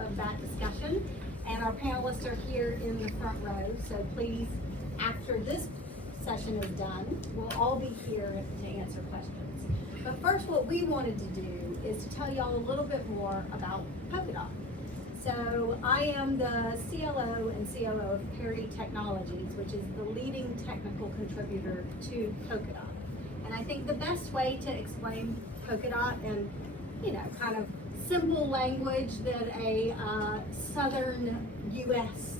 of that discussion. And our panelists are here in the front row, so please, after this session is done, we'll all be here to answer questions. But first, what we wanted to do is to tell y'all a little bit more about polkadot. So I am the CLO and COO of Perry Technologies, which is the leading technical contributor to polkadot. And I think the best way to explain polkadot in, kind of simple language that a southern U.S.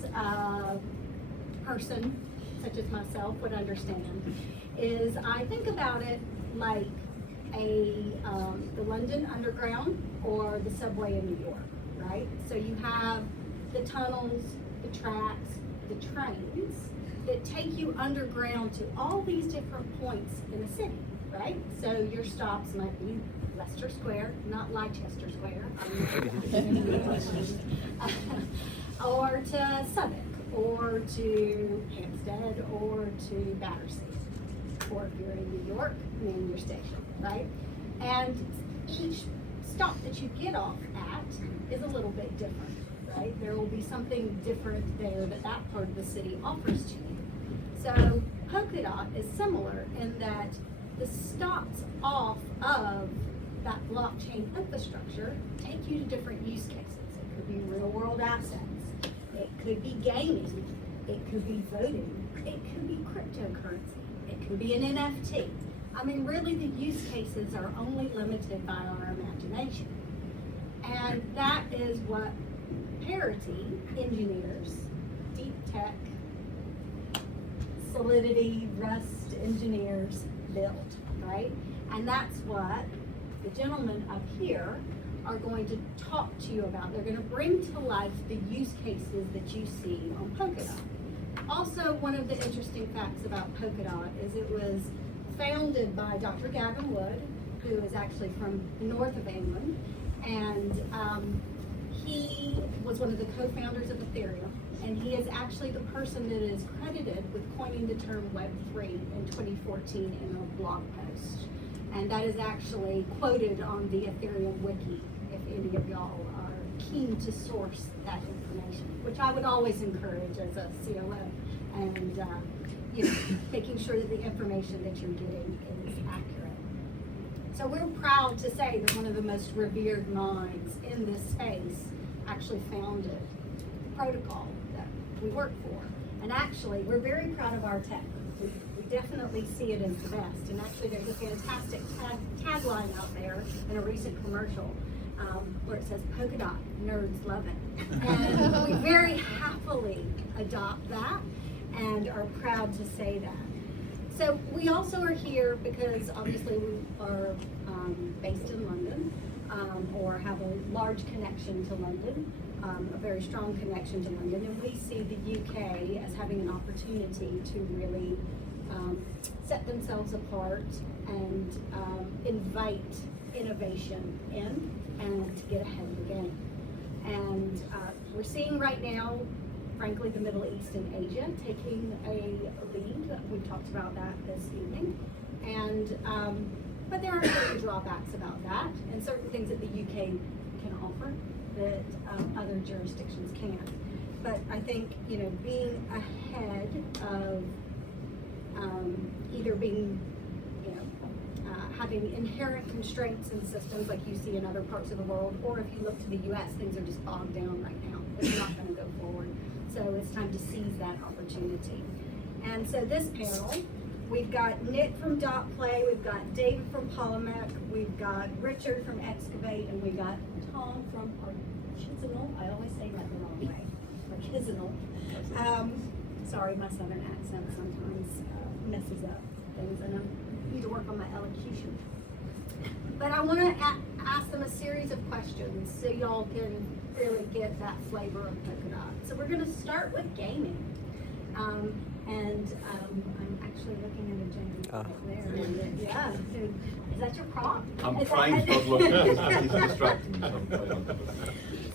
Person, such as myself, would understand, is I think about it like the London Underground or the subway in New York, right? So you have the tunnels, the tracks, the trains that take you underground to all these different points in the city, right? So your stops might be Leicester Square, not Leicester Square, or to Southwark, or to Hampstead, or to Battersea, or if you're in New York, name your station, right? And each stop that you get off at is a little bit different, right? There will be something different there that part of the city offers to you. So polkadot is similar in that the stops off of that blockchain infrastructure take you to different use cases. It could be real world assets. It could be gaming. It could be voting. It could be cryptocurrency. It could be an NFT. I mean, really the use cases are only limited by our imagination. And that is what Parity engineers, deep tech, Solidity, Rust engineers build, right? And that's what the gentlemen up here are going to talk to you about. They're going to bring to life the use cases that you see on polkadot. Also, one of the interesting facts about polkadot is it was founded by Dr. Gavin Wood, who is actually from the north of England, and he was one of the co-founders of Ethereum, and he is actually the person that is credited with coining the term Web3 in 2014 in a blog post. And that is actually quoted on the Ethereum wiki, if any of y'all are keen to source that information, which I would always encourage as a COO, and making sure that the information that you're getting is accurate. So we're proud to say that one of the most revered minds in this space actually founded the protocol that we work for. And actually, we're very proud of our tech. We definitely see it as the best. And actually, there's a fantastic tagline out there in a recent commercial where it says, "Polkadot, nerds love it." And we very happily adopt that and are proud to say that. So we also are here because obviously we are based in London, or have a large connection to London, a very strong connection to London, and we see the UK as having an opportunity to really set themselves apart and invite innovation in and to get ahead of the game. And we're seeing right now, frankly, the Middle East and Asia taking a lead. We've talked about that this evening. And but there are certain drawbacks about that, and certain things that the UK can offer that other jurisdictions can't. But I think, being ahead of either being, having inherent constraints in systems like you see in other parts of the world, or if you look to the US, things are just bogged down right now. It's not going to go forward. So it's time to seize that opportunity. And so this panel, we've got Nick from Dot Play, we've got David from Polymech, we've got Richard from Excavate, and we got Tom from Artisanal. I always say that the wrong way. Artisanal. Sorry, my southern accent sometimes messes up things, and I need to work on my elocution. But I want to ask them a series of questions so y'all can really get that flavor of polkadot. So we're going to start with gaming. I'm actually looking at a gentleman right there. Yeah. Is that your prop? I'm trying to not look. It's distracting me.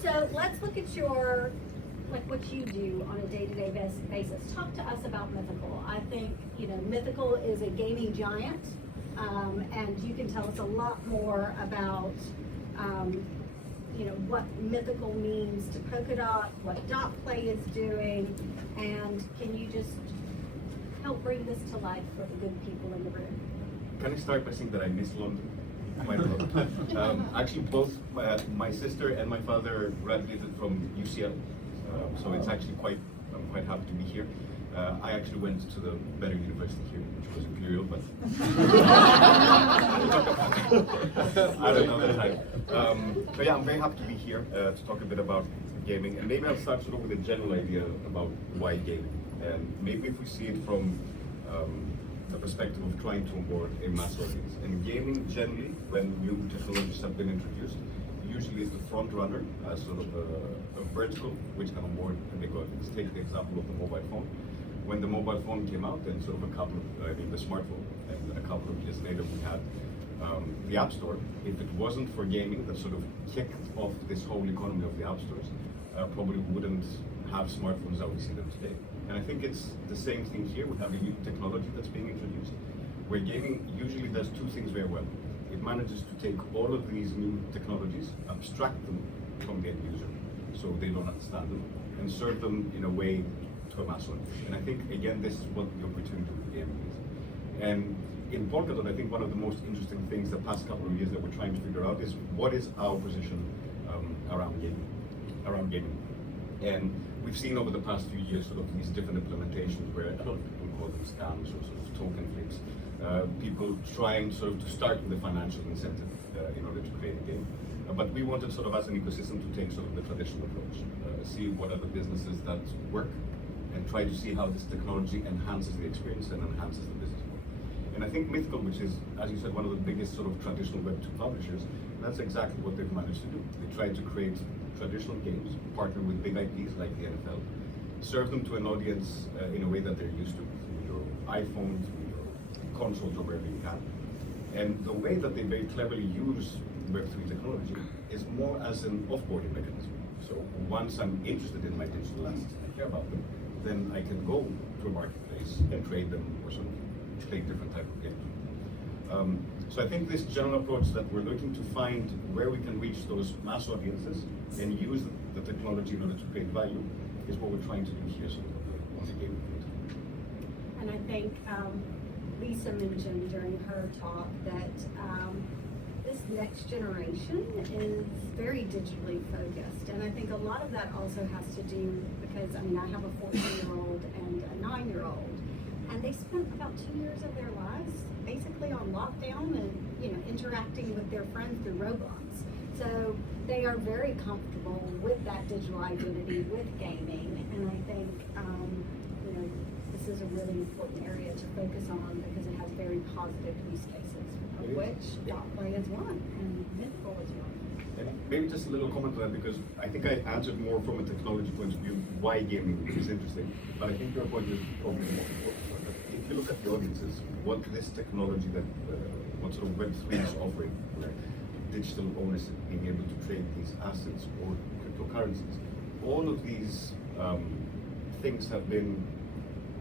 So let's look at what you do on a day-to-day basis. Talk to us about Mythical. I think, Mythical is a gaming giant, and you can tell us a lot more about what mythical means to polkadot, what dot play is doing, and can you just help bring this to life for the good people in the room? Can I start by saying that I miss London? Quite a lot. Actually, both my sister and my father graduated from UCL, so it's actually I'm quite happy to be here. I actually went to the better university here, which was Imperial, but I don't know that time. But yeah, I'm very happy to be here to talk a bit about gaming, and maybe I'll start sort of with a general idea about why gaming, and maybe if we see it from the perspective of trying to onboard a mass audience. And gaming generally, when new technologies have been introduced, usually is the front runner as sort of a vertical which can onboard a big audience. Take the example of the mobile phone. When the mobile phone came out, then sort of the smartphone, and a couple of years later we had the App Store. If it wasn't for gaming that sort of kicked off this whole economy of the App Stores, probably wouldn't have smartphones as we see them today. And I think it's the same thing here. We have a new technology that's being introduced, where gaming usually does two things very well. It manages to take all of these new technologies, abstract them from the end user, so they don't understand them, and serve them in a way to a mass audience. And I think, again, this is what the opportunity with gaming is. And in polkadot, I think one of the most interesting things the past couple of years that we're trying to figure out is what is our position around gaming. And we've seen over the past few years sort of these different implementations where a lot of people call them scams or sort of token flips. People trying sort of to start with a financial incentive in order to create a game. But we wanted sort of as an ecosystem to take sort of the traditional approach, see what are the businesses that work, and try to see how this technology enhances the experience and enhances the business model. And I think Mythical, which is, as you said, one of the biggest sort of traditional Web2 publishers, that's exactly what they've managed to do. They tried to create traditional games, partner with big IPs like the NFL, serve them to an audience in a way that they're used to, through your iPhone, through your consoles, or wherever you can. And the way that they very cleverly use Web3 technology is more as an offboarding mechanism. So once I'm interested in my digital assets and I care about them, then I can go to a marketplace and trade them or sort of play different type of games. So I think this general approach that we're looking to find where we can reach those mass audiences and use the technology in order to create value is what we're trying to do here sort of on the gaming field. And I think Lisa mentioned during her talk that this next generation is very digitally focused. And I think a lot of that also has to do because, I mean, I have a 14-year-old and a 9-year-old, and they spent about 2 years of their lives basically on lockdown and, interacting with their friends through Roblox. So they are very comfortable with that digital identity, with gaming, and I think, this is a really important area to focus on because it has very positive use cases, of which dot play is one, and Mythical is one. And maybe just a little comment on that, because I think I answered more from a technology point of view why gaming is interesting, but I think your point is probably the most important one. If you look at the audiences, what this technology that, what sort of Web3 is offering, like digital ownership, being able to trade these assets or cryptocurrencies, all of these things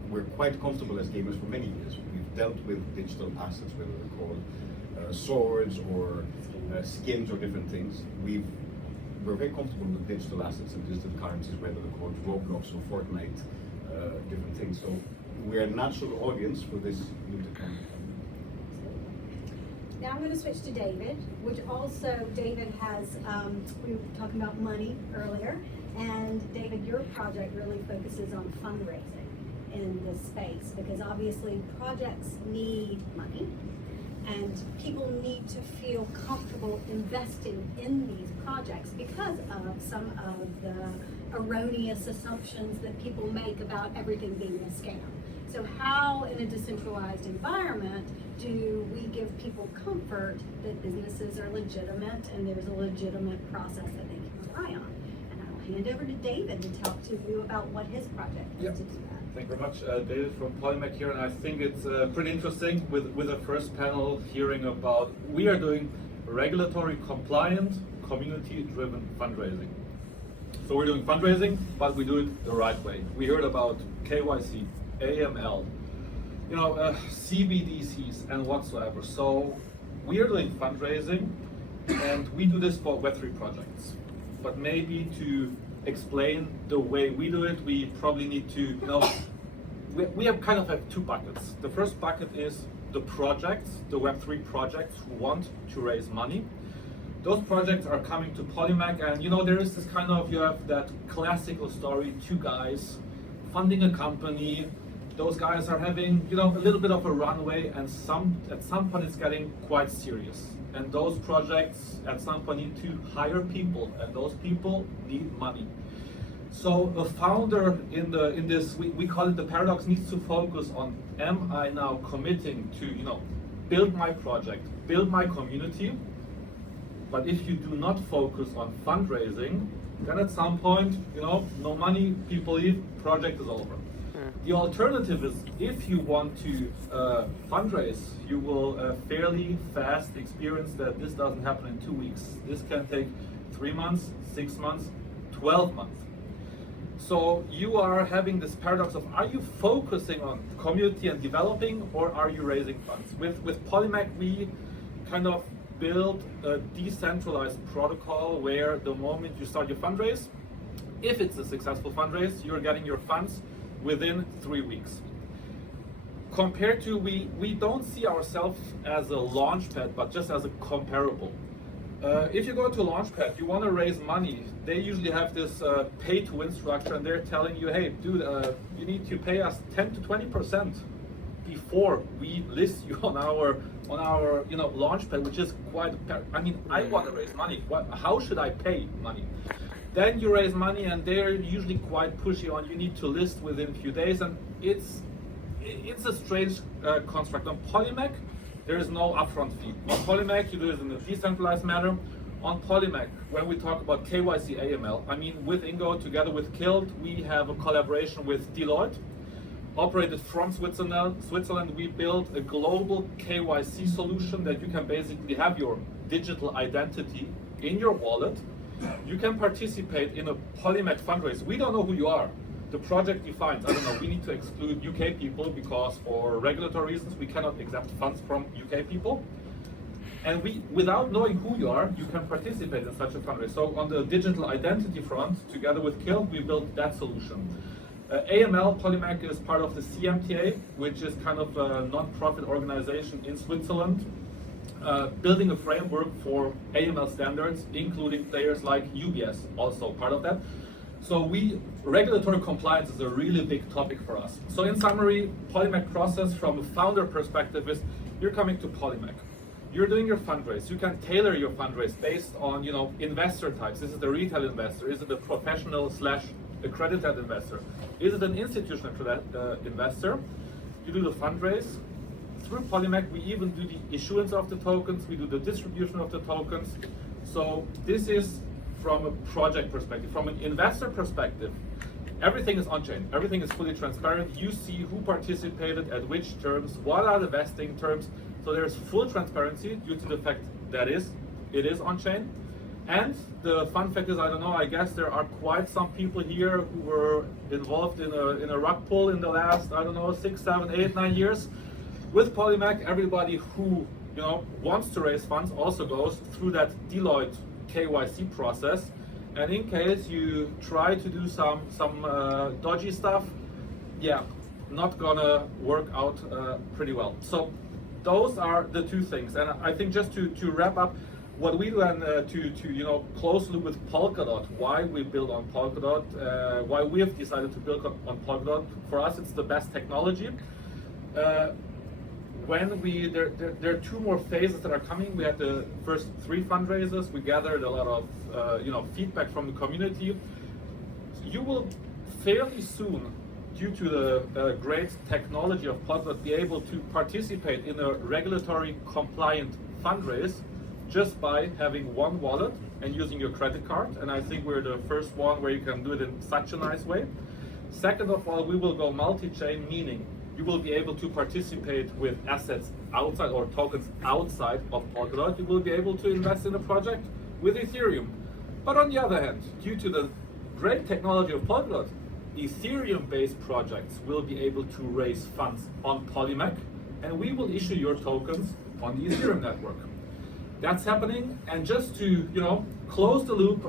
we're quite comfortable as gamers for many years. We've dealt with digital assets, whether they're called swords or skins or different things. We're very comfortable with digital assets and digital currencies, whether they're called Roblox or Fortnite, different things. So we're a natural audience for this new technology. Now I'm going to switch to David, which also David has, we were talking about money earlier, and David, your project really focuses on fundraising in this space because obviously projects need money and people need to feel comfortable investing in these projects because of some of the erroneous assumptions that people make about everything being a scam. So how in a decentralized environment do we give people comfort that businesses are legitimate and there's a legitimate process that they can rely on? And I'll hand over to David to talk to you about what his project is to do that. Thank you very much, David from Polymac here, and I think it's pretty interesting with the first panel hearing about we are doing regulatory compliant, community-driven fundraising. So we're doing fundraising, but we do it the right way. We heard about KYC, AML, CBDCs and whatsoever. So we are doing fundraising, and we do this for Web3 projects. but maybe to explain the way we do it, we probably need to, we have kind of have two buckets. The first bucket is the projects, the Web3 projects who want to raise money. Those projects are coming to Polymac, and there is this kind of, you have that classical story, two guys funding a company. Those guys are having, a little bit of a runway, and at some point it's getting quite serious. And those projects at some point need to hire people, and those people need money. So a founder in this, we call it the paradox, needs to focus on, am I now committing to, build my project, build my community? But if you do not focus on fundraising, then at some point, no money, people leave, project is over. The alternative is, if you want to fundraise, you will fairly fast experience that this doesn't happen in 2 weeks. This can take 3 months, 6 months, 12 months. So you are having this paradox of, are you focusing on community and developing, or are you raising funds? With Polymac, we kind of build a decentralized protocol where the moment you start your fundraise, if it's a successful fundraise, you're getting your funds within 3 weeks. Compared to, we don't see ourselves as a launchpad, but just as a comparable. If you go to Launchpad, you want to raise money, they usually have this pay-to-win structure, and they're telling you, hey, dude, you need to pay us 10 to 20% before we list you on our Launchpad, which is quite. I want to raise money. How should I pay money? Then you raise money, and they're usually quite pushy on, you need to list within a few days, and it's a strange construct. On Polymac, there is no upfront fee. On Polymac, you do it in a decentralized manner. On Polymac, when we talk about KYC AML, with Ingo, together with Kilt, we have a collaboration with Deloitte. Operated from Switzerland, we built a global KYC solution that you can basically have your digital identity in your wallet. You can participate in a Polymac fundraise. We don't know who you are. The project defines, we need to exclude UK people because for regulatory reasons, we cannot accept funds from UK people. And without knowing who you are, you can participate in such a fundraise. So on the digital identity front, together with Kilt, we built that solution. AML, Polymac is part of the CMTA, which is kind of a non-profit organization in Switzerland, building a framework for AML standards, including players like UBS, also part of that. So regulatory compliance is a really big topic for us. So in summary, Polymac process from a founder perspective is, you're coming to Polymac, you're doing your fundraise, you can tailor your fundraise based on investor types. Is it a retail investor? Is it a professional / accredited investor? Is it an institutional investor? You do the fundraise. Through Polymac, we even do the issuance of the tokens, we do the distribution of the tokens. So this is from a project perspective. From an investor perspective, everything is on-chain, everything is fully transparent. You see who participated, at which terms, what are the vesting terms. So there's full transparency due to the fact that it is on-chain. And the fun fact is, I guess there are quite some people here who were involved in a rug pull in the last, 6, 7, 8, 9 years. With Polymac, everybody who wants to raise funds also goes through that Deloitte KYC process. And in case you try to do some dodgy stuff, not gonna work out pretty well. So those are the two things. And I think just to wrap up, what we do and to close loop with Polkadot, why we build on Polkadot, why we have decided to build on Polkadot. For us, it's the best technology. There are two more phases that are coming. We had the first 3 fundraisers. We gathered a lot of feedback from the community. You will fairly soon, due to the great technology of Polkadot, be able to participate in a regulatory compliant fundraise just by having one wallet and using your credit card. And I think we're the first one where you can do it in such a nice way. Second of all, we will go multi-chain, meaning you will be able to participate with assets outside or tokens outside of Polkadot. You will be able to invest in a project with Ethereum. But on the other hand, due to the great technology of Polkadot, Ethereum-based projects will be able to raise funds on Polymac, and we will issue your tokens on the Ethereum network. That's happening, and just to close the loop,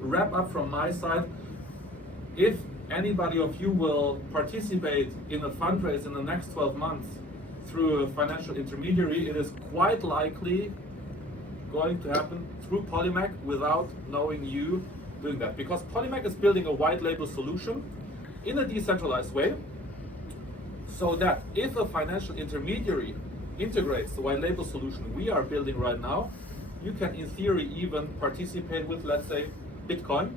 wrap up from my side. If anybody of you will participate in a fundraise in the next 12 months through a financial intermediary, it is quite likely going to happen through Polymac without knowing you doing that. Because Polymac is building a white label solution in a decentralized way, so that if a financial intermediary integrates the white label solution we are building right now, you can in theory even participate with, let's say, Bitcoin.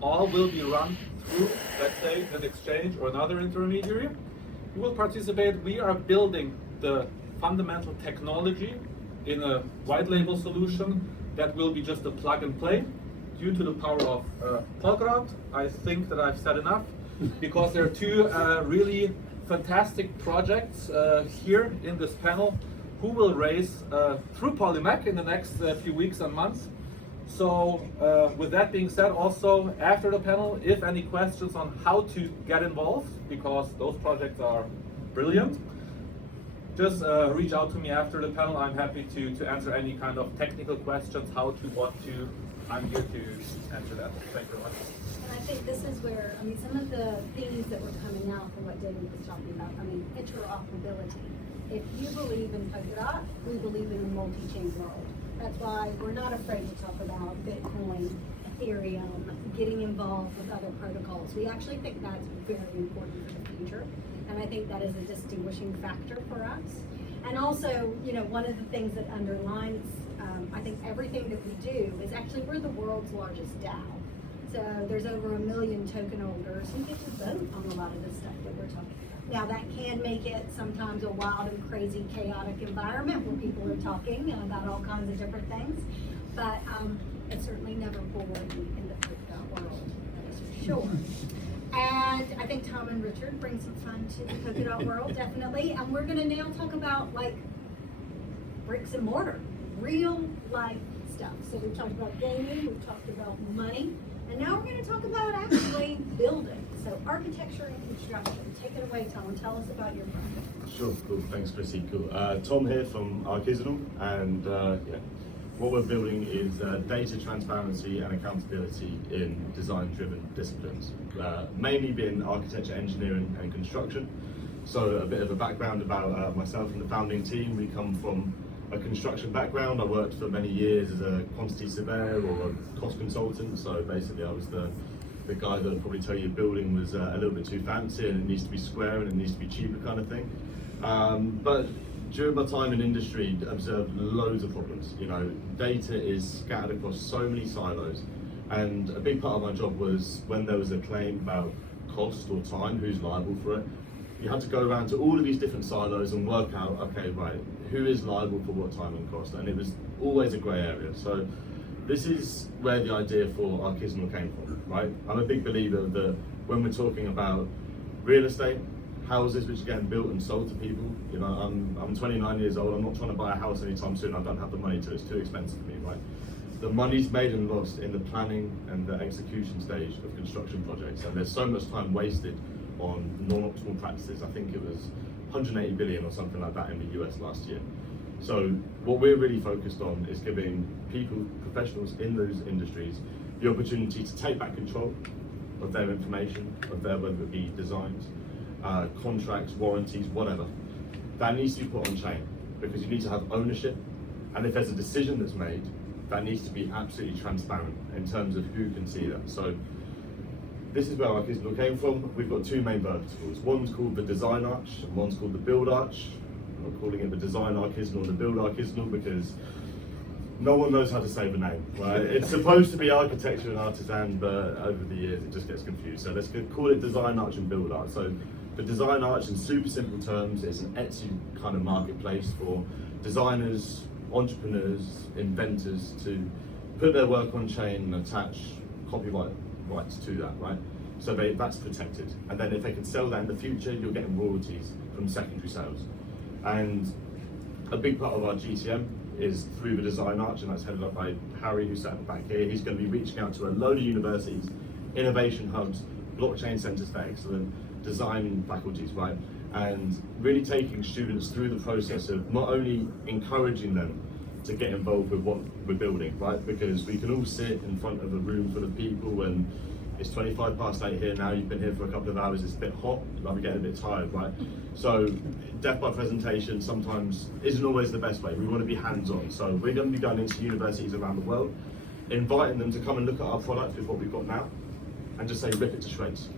All will be run through, let's say, an exchange or another intermediary. You will participate. We are building the fundamental technology in a white label solution that will be just a plug and play. Due to the power of polkadot, I think that I've said enough, because there are two really fantastic projects here in this panel who will raise through Polymac in the next few weeks and months. So with that being said, also after the panel, if any questions on how to get involved, because those projects are brilliant, just reach out to me after the panel. I'm happy to answer any kind of technical questions, how to, what to. I'm here to answer that. Thank you very much. And I think this is where, I mean, some of the themes that were coming out from what David was talking about, I mean, interoperability. If you believe in polkadot, we believe in a multi-chain world. That's why we're not afraid to talk about Bitcoin, Ethereum, getting involved with other protocols. We actually think that's very important for the future. And I think that is a distinguishing factor for us. And also, you know, one of the things that underlines, I think everything that we do is actually we're the world's largest DAO. So there's over 1 million token holders who get to vote on a lot of the stuff that we're talking about. Now that can make it sometimes a wild and crazy chaotic environment where people are talking about all kinds of different things, but it's certainly never boring in the polkadot world, that is for sure. And I think Tom and Richard bring some fun to the polkadot world, definitely. And we're gonna now talk about like bricks and mortar, real life stuff. So we've talked about gaming, we've talked about money, and now we're gonna talk about actually building. So architecture and construction. Take it away, Tom. Tell us about your project. Sure, cool. Thanks, Chrissy. Cool. Tom here from Archisinal, and yeah, what we're building is data transparency and accountability in design-driven disciplines, mainly being architecture, engineering, and construction. So a bit of a background about myself and the founding team. We come from a construction background. I worked for many years as a quantity surveyor or a cost consultant. So basically, I was the guy that would probably tell you building was a little bit too fancy and it needs to be square and it needs to be cheaper kind of thing. But during my time in industry, I observed loads of problems. You know, data is scattered across so many silos, and a big part of my job was when there was a claim about cost or time, who's liable for it. You had to go around to all of these different silos and work out, okay, right, who is liable for what time and cost, and it was always a grey area. So this is where the idea for Archisinal came from, right? I'm a big believer that when we're talking about real estate, houses which are getting built and sold to people, you know, I'm 29 years old, I'm not trying to buy a house anytime soon, I don't have the money to, it's too expensive for me, right? The money's made and lost in the planning and the execution stage of construction projects, and there's so much time wasted on non-optimal practices. I think it was 180 billion or something like that in the US last year. So what we're really focused on is giving people, professionals in those industries, the opportunity to take back control of their information, of their, whether it be designs, contracts, warranties, whatever. That needs to be put on chain, because you need to have ownership, and if there's a decision that's made, that needs to be absolutely transparent in terms of who can see that. So this is where Archisinal came from. We've got two main verticals. One's called the Design Arch, and one's called the Build Arch. I'm calling it the Design Archisinal and the Build Archisinal because no one knows how to say the name, right? It's supposed to be architecture and artisan, but over the years it just gets confused. So let's call it Design Arch and Build Arch. So the Design Arch, in super simple terms, is an Etsy kind of marketplace for designers, entrepreneurs, inventors to put their work on chain and attach copyright rights to that, right? So that's protected. And then if they can sell that in the future, you're getting royalties from secondary sales. And a big part of our GTM is through the Design Arch, and that's headed up by Harry, who's sat back here. He's going to be reaching out to a load of universities, innovation hubs, blockchain centers for excellence, design faculties, right? And really taking students through the process of not only encouraging them to get involved with what we're building, right? Because we can all sit in front of a room full of people and it's 25 past 8 here now, you've been here for a couple of hours, it's a bit hot, like we're getting a bit tired, right? So death by presentation sometimes isn't always the best way. We want to be hands-on. So we're going to be going into universities around the world, inviting them to come and look at our product with what we've got now, and just say, rip it to shreds.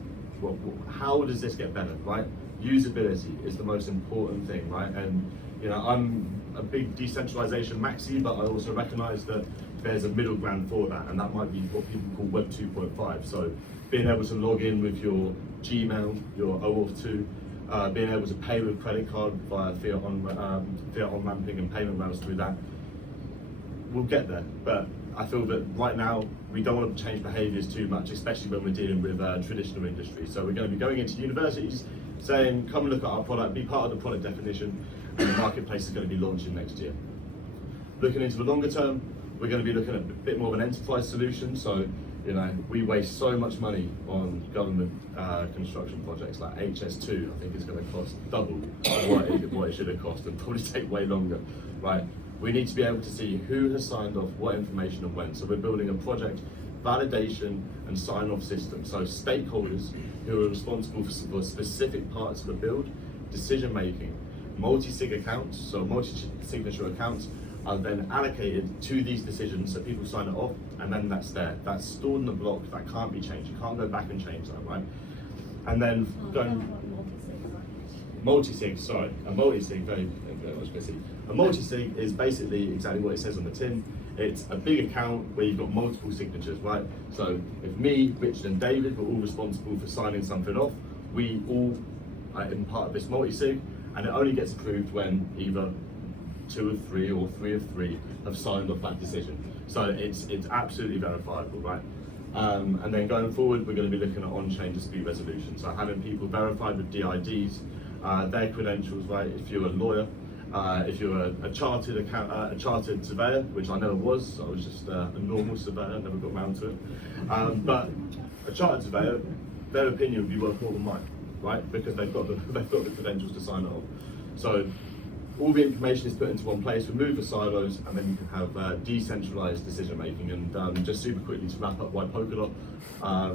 How does this get better, right? Usability is the most important thing, right? And you know, I'm a big decentralization maxi, but I also recognize that there's a middle ground for that, and that might be what people call Web 2.5. So being able to log in with your Gmail, your OAuth 2, being able to pay with credit card via fiat on-ramping and payment rails through that, we'll get there. But I feel that right now we don't want to change behaviours too much, especially when we're dealing with traditional industry. So we're going to be going into universities, saying, come and look at our product, be part of the product definition, and the marketplace is going to be launching next year. Looking into the longer term, we're going to be looking at a bit more of an enterprise solution. So, you know, we waste so much money on government construction projects like HS2. I think it's going to cost double what it should have cost, and probably take way longer, right? We need to be able to see who has signed off what information and when. So we're building a project validation and sign-off system. So stakeholders who are responsible for specific parts of the build, decision-making, multi-sig accounts, so multi-signature accounts, are then allocated to these decisions, so people sign it off, and then that's there. That's stored in the block, that can't be changed. You can't go back and change that, right? And then multi-sig, sorry, a multi-sig, very much busy. A multi-sig is basically exactly what it says on the tin. It's a big account where you've got multiple signatures, right? So if me, Richard and David were all responsible for signing something off, we all are in part of this multi-sig, and it only gets approved when either 2 of 3 or 3 of 3 have signed off that decision. So it's absolutely verifiable, right? And then going forward, we're going to be looking at on-chain dispute resolution. So having people verified with DIDs, their credentials, right? If you're a lawyer, if you're a chartered surveyor, which I never was, I was just a normal surveyor, never got around to it. But a chartered surveyor, their opinion would be worth more than mine, right? Because they've got the credentials to sign it off. So all the information is put into one place, remove the silos, and then you can have decentralized decision making. And just super quickly to wrap up why Polkadot, I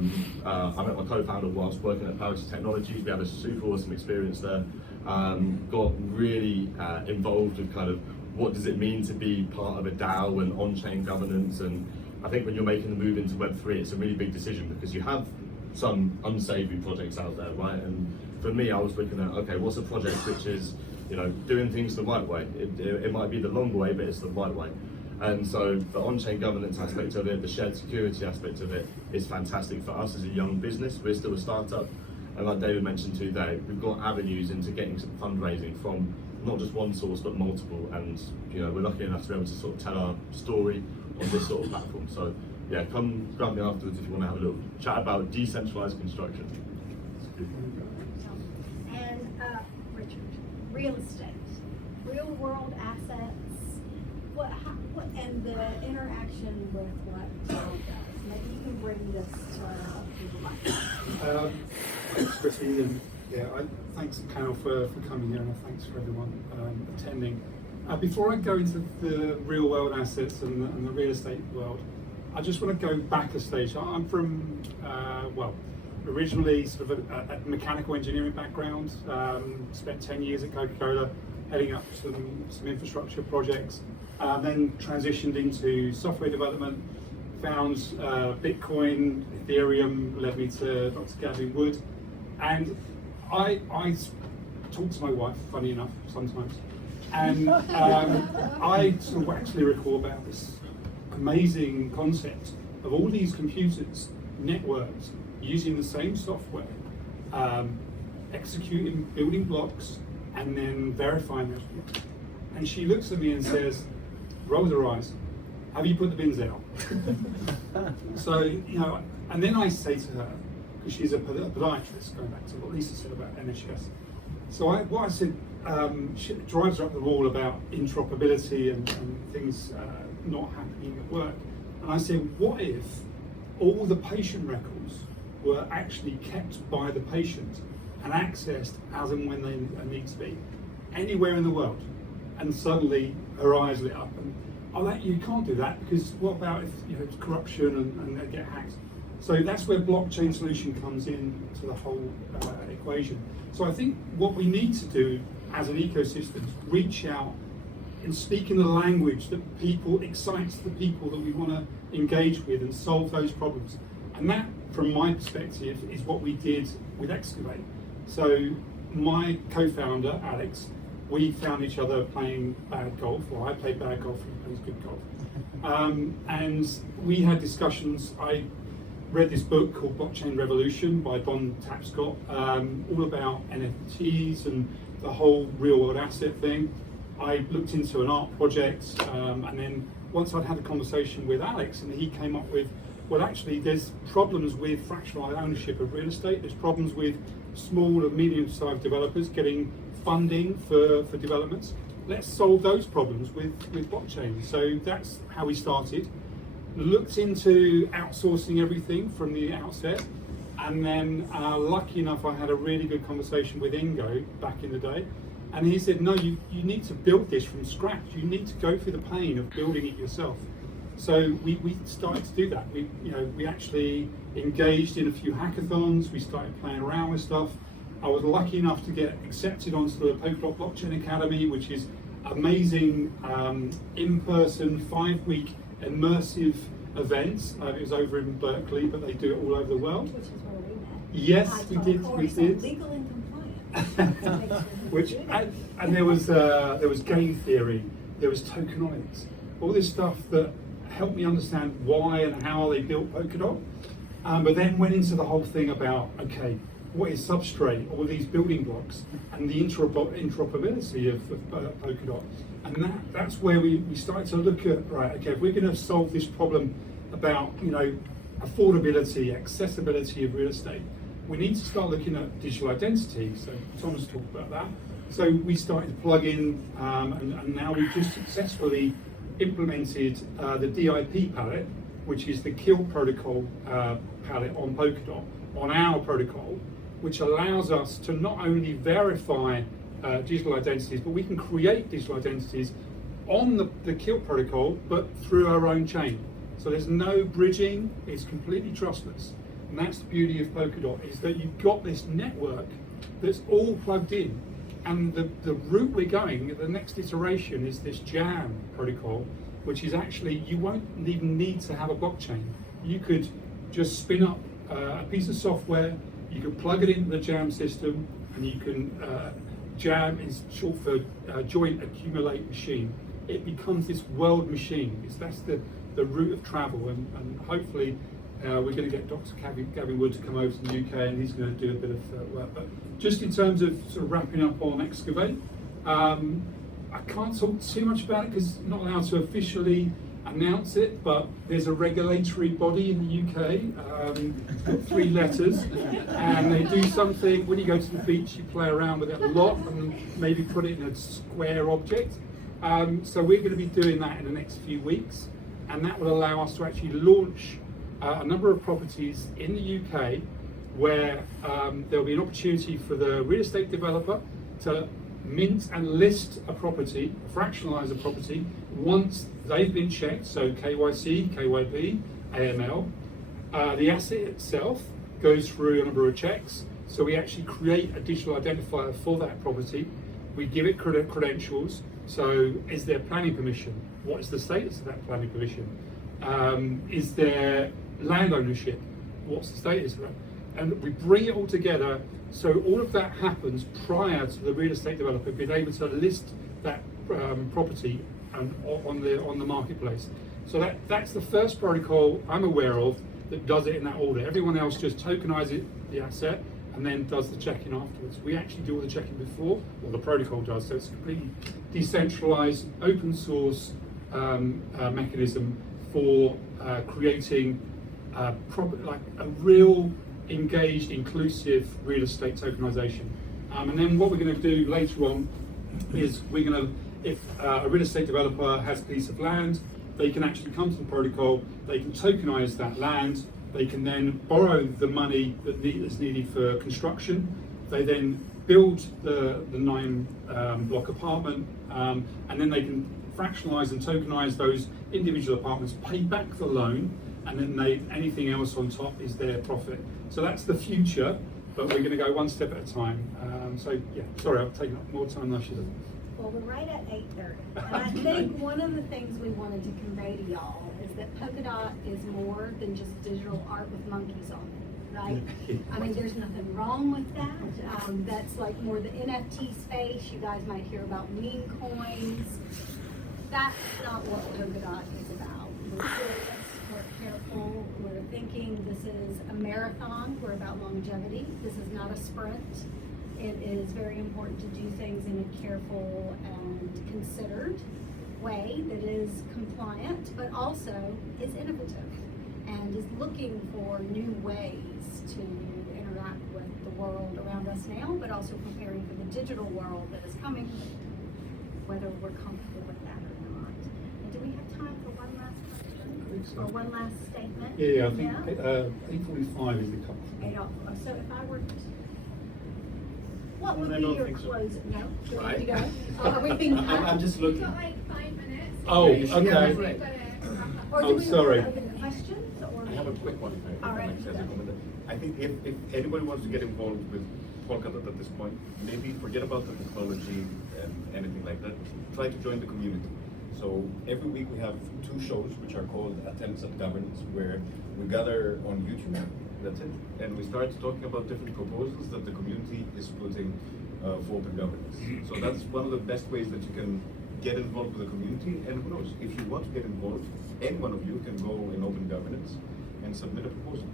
met my co-founder whilst working at Parity Technologies. We had a super awesome experience there. Got really involved with kind of what does it mean to be part of a DAO and on-chain governance. And I think when you're making the move into Web3, it's a really big decision because you have some unsavory projects out there, right? And for me, I was looking at, okay, what's a project which is, you know, doing things the right way? It might be the long way, but it's the right way. And so the on-chain governance aspect of it, the shared security aspect of it is fantastic for us as a young business. We're still a startup. And like David mentioned today, we've got avenues into getting some fundraising from not just one source, but multiple. And, you know, we're lucky enough to be able to sort of tell our story on this sort of platform. So yeah, come grab me afterwards if you want to have a little chat about decentralized construction. And Richard, real estate, real world assets, and the interaction with what Tom does. Maybe you can bring this to life. Thanks, Christine, and thanks panel for coming here, and thanks for everyone attending. Before I go into the real world assets and the real estate world, I just want to go back a stage. I'm from, originally sort of a mechanical engineering background, spent 10 years at Coca-Cola, heading up some infrastructure projects, then transitioned into software development, found Bitcoin, Ethereum, led me to Dr. Gavin Wood, and I talk to my wife, funny enough, sometimes, and I sort of actually recall about this amazing concept of all these computers, networks, using the same software, executing building blocks, and then verifying those blocks. And she looks at me and says, rolls her eyes, have you put the bins out? So, you know, and then I say to her, because she's a podiatrist, going back to what Lisa said about NHS. So what I said, she drives her up the wall about interoperability and things not happening at work. And I said, what if all the patient records were actually kept by the patient and accessed as and when they need to be, anywhere in the world? And suddenly her eyes lit up, oh, you can't do that because what about if it's corruption and they get hacked? So that's where blockchain solution comes in to the whole equation. So I think what we need to do as an ecosystem is reach out and speak in the language that excites the people that we want to engage with and solve those problems. And that, from my perspective, is what we did with Excavate. So my co-founder, Alex, we found each other playing bad golf. Well, I played bad golf, he plays good golf. And we had discussions. I read this book called Blockchain Revolution by Don Tapscott, all about NFTs and the whole real world asset thing. I looked into an art project, and then once I'd had a conversation with Alex, and he came up with, well, actually, there's problems with fractional ownership of real estate. There's problems with small and medium-sized developers getting funding for developments. Let's solve those problems with blockchain. So that's how we started. Looked into outsourcing everything from the outset, and then lucky enough, I had a really good conversation with Ingo back in the day. And he said, no, you need to build this from scratch. You need to go through the pain of building it yourself. So we started to do that. We actually engaged in a few hackathons. We started playing around with stuff. I was lucky enough to get accepted onto the Polkadot Blockchain Academy, which is amazing in-person 5-week immersive events. It was over in Berkeley, but they do it all over the world. Which is where we met. Yes, we did. We did. Legal and compliant. Which and there was game theory, there was tokenomics, all this stuff that helped me understand why and how they built Polkadot. But then went into the whole thing about, okay, what is substrate, all these building blocks, and the interoperability of Polkadot. And that's where we started to look at, right, okay, if we're going to solve this problem about, affordability, accessibility of real estate, we need to start looking at digital identity. So Thomas talked about that. So we started to plug in, and now we've just successfully implemented the DIP palette, which is the Kill protocol palette on Polkadot, on our protocol, which allows us to not only verify digital identities, but we can create digital identities on the Kill protocol, but through our own chain. So there's no bridging, it's completely trustless. And that's the beauty of Polkadot, is that you've got this network that's all plugged in. And the route we're going, the next iteration is this JAM protocol, which is actually, you won't even need to have a blockchain. You could just spin up a piece of software, you could plug it into the JAM system, and you can, JAM is short for Joint Accumulate Machine. It becomes this world machine. That's the route of travel, and hopefully we're going to get Dr. Gavin Wood to come over to the UK, and he's going to do a bit of work. But just in terms of sort of wrapping up on Excavate, I can't talk too much about it because I'm not allowed to officially announce it, but there's a regulatory body in the UK, got 3 letters, and they do something. When you go to the beach, you play around with it a lot and maybe put it in a square object. So we're going to be doing that in the next few weeks, and that will allow us to actually launch a number of properties in the UK where there'll be an opportunity for the real estate developer to mint and list a property, fractionalize a property, once they've been checked, so KYC, KYB, AML. The asset itself goes through a number of checks, so we actually create a digital identifier for that property. We give it credentials, so is there planning permission? What is the status of that planning permission? Is there land ownership? What's the status of that? And we bring it all together, so all of that happens prior to the real estate developer being able to list that property on the marketplace. So that's the first protocol I'm aware of that does it in that order. Everyone else just tokenizes the asset and then does the checking afterwards. We actually do all the checking before, or the protocol does, so it's a completely decentralized, open source mechanism for creating like a real engaged, inclusive real estate tokenization. And then what we're going to do later on is we're going to, if a real estate developer has a piece of land, they can actually come to the protocol, they can tokenize that land, they can then borrow the money that's needed for construction, they then build the 9 block apartment, and then they can fractionalize and tokenize those individual apartments, pay back the loan, and then anything else on top is their profit. So that's the future, but we're going to go one step at a time. So yeah, sorry, I've taken up more time than I should have. Well, we're right at 8:30, and I think one of the things we wanted to convey to y'all is that polkadot is more than just digital art with monkeys on it, right? I mean, there's nothing wrong with that. That's like more the NFT space. You guys might hear about meme coins. That's not what polkadot is about. We're serious, we're careful, we're thinking this is a marathon. We're about longevity. This is not a sprint. It is very important to do things in a careful and considered way that is compliant, but also is innovative and is looking for new ways to interact with the world around us now, but also preparing for the digital world that is coming, whether we're comfortable with that or not. And do we have time for one last question? Or one last statement? Yeah, I think 8:45 is the cutoff. So if I were to, what would I be don't your think so. closing? No? Do you want me to Right. go? Are we being I'm just We've looking. got like 5 minutes. Oh, Yeah, okay. We've got to wrap up. Or do Oh, we sorry. want to open the questions? Or I have a quick one, if All I right, might say as a go. comment. I think if anybody wants to get involved with polkadot at this point, maybe forget about the technology and anything like that. Try to join the community. So every week we have 2 shows which are called Attempts at Governance, where we gather on YouTube. That's it, and we start talking about different proposals that the community is putting for open governance. So that's one of the best ways that you can get involved with the community. And who knows, if you want to get involved, any one of you can go in open governance and submit a proposal.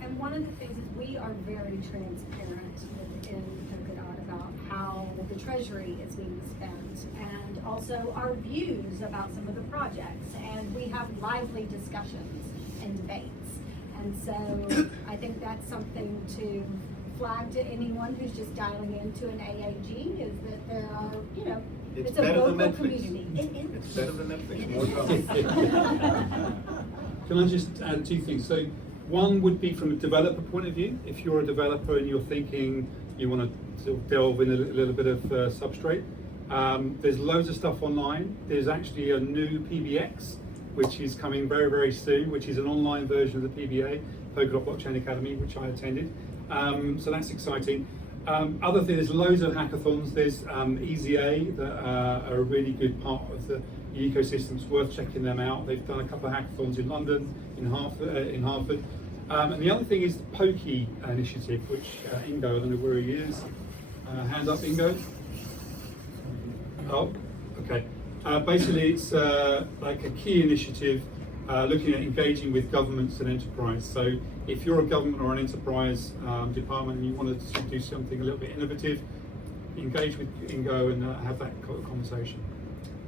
And one of the things is we are very transparent within polkadot about how the treasury is being spent and also our views about some of the projects. And we have lively discussions and debates. And so I think that's something to flag to anyone who's just dialing into an AAG is that there are, you know, It's it's a better than local Netflix. community. It is. It's better than Netflix. More drama. Can I just add 2 things? So one would be from a developer point of view. If you're a developer and you're thinking you want to sort of delve in a little bit of substrate, there's loads of stuff online. There's actually a new PBX, which is coming very, very soon, which is an online version of the PBA, Polkadot Blockchain Academy, which I attended. So that's exciting. Other thing, there's loads of hackathons. There's EZA that are a really good part of the ecosystem. It's worth checking them out. They've done a couple of hackathons in London, in Hartford. And the other thing is the Pokey initiative, which Ingo, I don't know where he is. Hand up, Ingo. Oh, okay. Basically, it's like a key initiative looking at engaging with governments and enterprise. So if you're a government or an enterprise department and you want to do something a little bit innovative, engage with Ingo and have that conversation.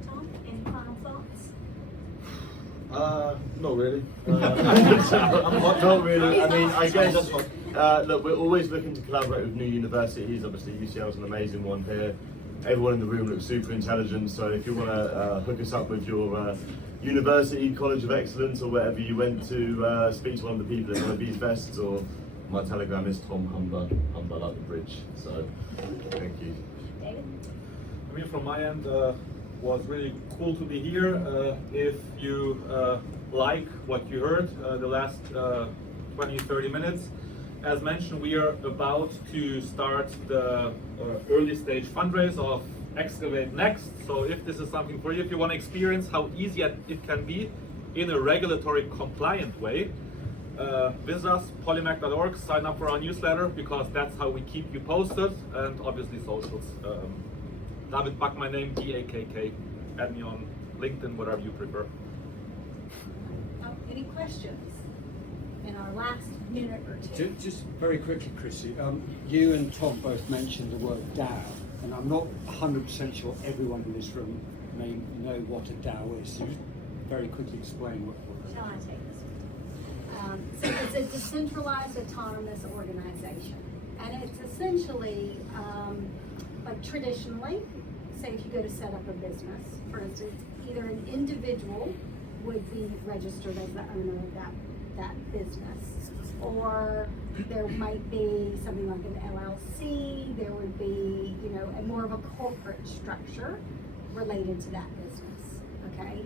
Tom, any final thoughts? Not really. Not really. I mean, I guess, look, we're always looking to collaborate with new universities. Obviously, UCL is an amazing one here. Everyone in the room looks super intelligent, so if you want to hook us up with your university, college of excellence, or wherever you went to speak to one of the people in one of these vests, or my telegram is Tom Humber like the bridge. So, thank you. David? I mean, from my end, was really cool to be here. If you like what you heard the last 20-30 minutes, as mentioned, we are about to start the early stage fundraise of Excavate Next. So if this is something for you, if you want to experience how easy it can be in a regulatory compliant way, visit us, polymac.org, sign up for our newsletter, because that's how we keep you posted, and obviously socials. David Buck, my name, DAKK, add me on LinkedIn, whatever you prefer. Any questions in our last minute or two? Just very quickly, Chrissy, you and Tom both mentioned the word DAO, and I'm not 100% sure everyone in this room may know what a DAO is. So just very quickly explain what Shall I take this one? So it's a decentralized autonomous organization, and it's essentially like traditionally, say if you go to set up a business, for instance, either an individual would be registered as the owner of that business, or there might be something like an LLC. There would be, you know, a more of a corporate structure related to that business, okay?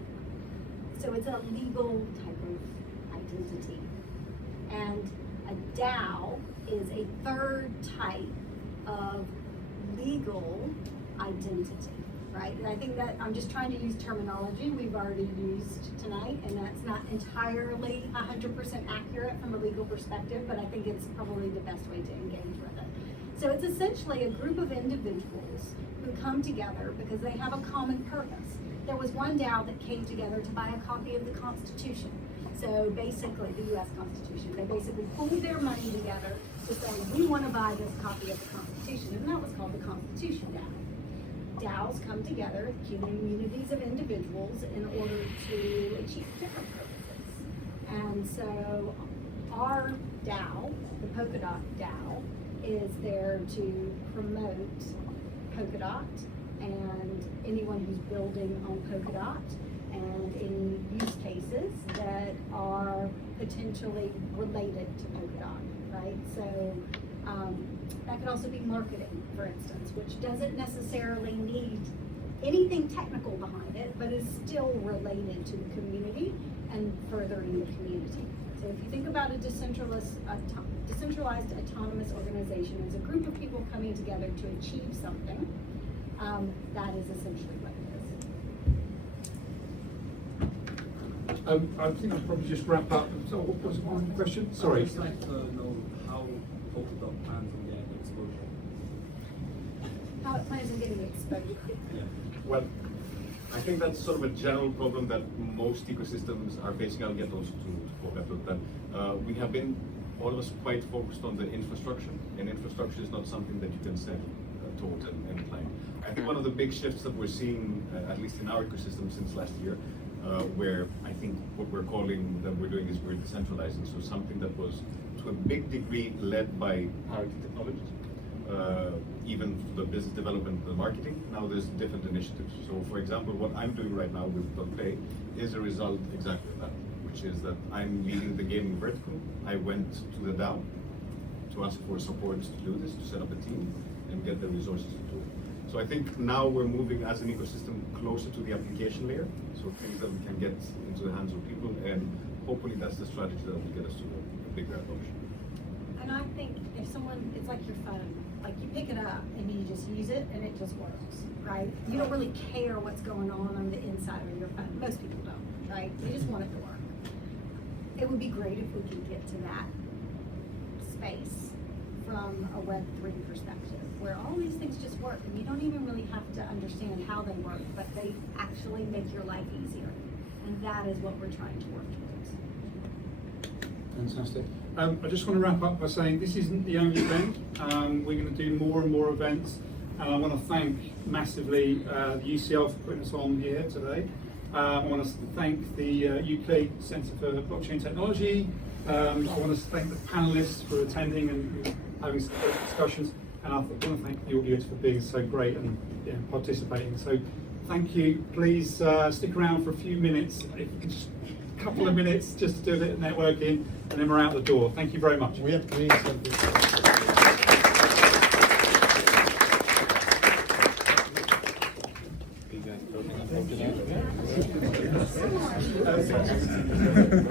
So it's a legal type of identity. And a DAO is a third type of legal identity, right? And I think that I'm just trying to use terminology we've already used tonight, and that's not entirely 100% accurate from a legal perspective, but I think it's probably the best way to engage with it. So it's essentially a group of individuals who come together because they have a common purpose. There was one DAO that came together to buy a copy of the Constitution. So basically, the US Constitution, they basically pulled their money together to say, we want to buy this copy of the Constitution, and that was called the Constitution DAO. DAOs come together, communities of individuals, in order to achieve different purposes. And so our DAO, the polkadot DAO, is there to promote Polkadot and anyone who's building on Polkadot and any use cases that are potentially related to Polkadot, right? So that could also be marketing, for instance, which doesn't necessarily need anything technical behind it, but is still related to the community and furthering the community. So if you think about a decentralized autonomous organization as a group of people coming together to achieve something, that is essentially what it is. I think I'll probably just wrap up. So what was one question? Sorry. I'd just like to know how polkadot plans on getting exposure. How it plans on getting exposure. Yeah. Well, I think that's sort of a general problem that most ecosystems are facing. I'll get also to Polkadot. That we have been, all of us, quite focused on the infrastructure, and infrastructure is not something that you can set taught and plan. I think one of the big shifts that we're seeing, at least in our ecosystem since last year, where I think what we're calling that we're doing is we're decentralizing. So something that was to a big degree led by parity technologies, even for the business development and the marketing. Now there's different initiatives. So for example, what I'm doing right now with .pay is a result exactly of that, which is that I'm leading the gaming vertical. I went to the DAO to ask for support to do this, to set up a team and get the resources to do it. So I think now we're moving as an ecosystem closer to the application layer, so things that we can get into the hands of people, and hopefully that's the strategy that will get us to a bigger adoption. And I think if someone, it's like your phone, like you pick it up and you just use it and it just works, right? You don't really care what's going on the inside of your phone. Most people don't, right? You just want it to work. It would be great if we could get to that space from a Web3 perspective, where all these things just work and you don't even really have to understand how they work, but they actually make your life easier. And that is what we're trying to work towards. Fantastic. I just want to wrap up by saying this isn't the only event. We're going to do more and more events. And I want to thank massively the UCL for putting us on here today. I want to thank the UK Centre for Blockchain Technology. I want to thank the panellists for attending and having some great discussions. And I want to thank the audience for being so great and participating. So thank you. Please stick around for a few minutes, if you can just a couple of minutes, just to do a bit of networking, and then we're out the door. Thank you very much. We have green something. You guys talking about